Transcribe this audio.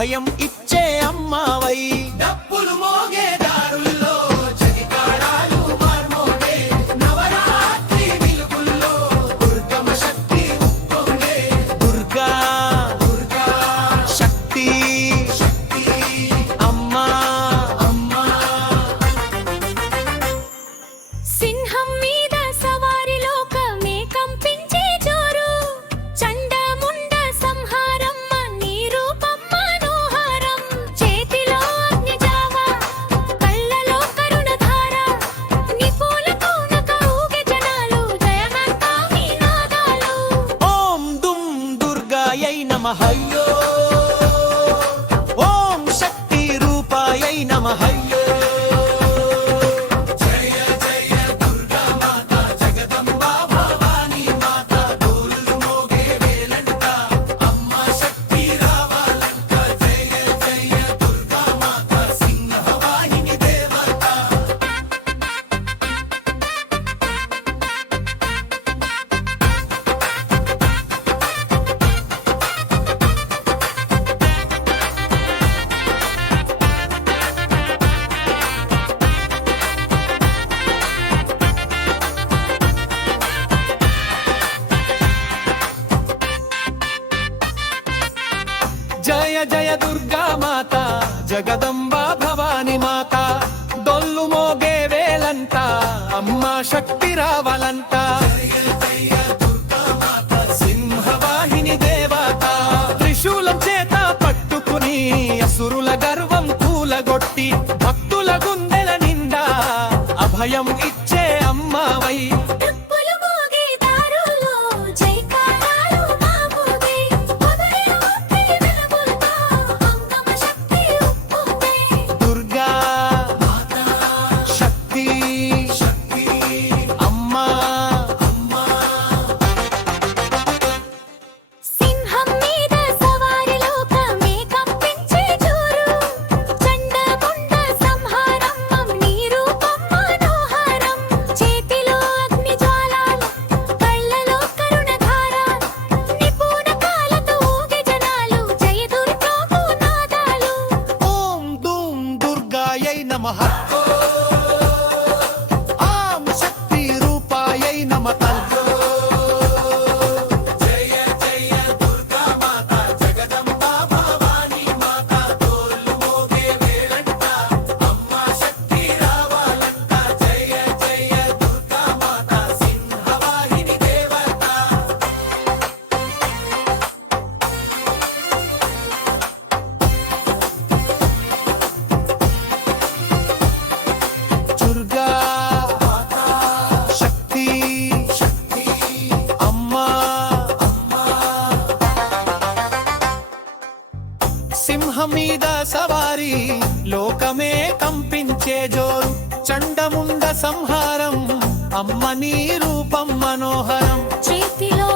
అభయం ఇచ్చే అమ్మావై డప్పులు మోగే దారుల్లో జగితాళాలు మార్మోగే నవరాత్రి వెలుగుల్లో దుర్గమ్మ శక్తి ఉప్పొంగే దుర్గా దుర్గా శక్తి శక్తి అమ్మా అమ్మా సింహం మీద సవారి లోకమే కంపించే జోరు చండముండ సంహారమ్మ నీ రూపం మనోహరం చేతిలో అగ్నిజావ కళ్ళలో కరుణధార నిపుల కౌనక ఊగే జనాలు జయమంతా మీ నాదాలు ఓం దుం దుర్గాయై నమః ఓం శక్తి రూపాయై నమః జయ జయ దుర్గా మాత జగదంబ భవాని మాత డొల్లు మోగే వేలంట అమ్మ శక్తి రావాలంట సింహవాహిని దేవత త్రిశూలం చేత పట్టుకుని అసురుల గర్వం కూలగొట్టి భక్తుల గుండెల నిండా అభయం ఇచ్చే అమ్మవై డప్పులు మోగే దారుల్లో జైకారాలు మామోగే ఉదయరాత్రి వెలుగులతో అంగమ్మ శక్తి ఉప్పొంగే దుర్గా మాతా శక్తి శక్తి అమ్మా అమ్మా సింహం మీద సవారి లోకమే కంపించే జోరు చండముండ సంహారమ్మ నీ రూపం మనోహరం చేతిలో అగ్నిజ్వాలలు కళ్ళలో కరుణధార నిపుణ కాలతో ఊగే జనాలు జయ దుర్గాకు నాదాలు ఓం దుం దుర్గాయై నమః ఆం శక్తి రూపాయై నమః జయ జయ దుర్గా మాత జగదంబ భవాని మాత డోలు మోగే వేలంట అమ్మ శక్తి రావాలంట జయ జయ దుర్గా మాత సింహవాహిని దేవత దుర్గా మాతా శక్తి శక్తి అమ్మా అమ్మా సింహం మీద సవారి లోకమే కంపించే జోరు చండముండ సంహారం అమ్మ నీ రూపం మనోహరం చేతిలో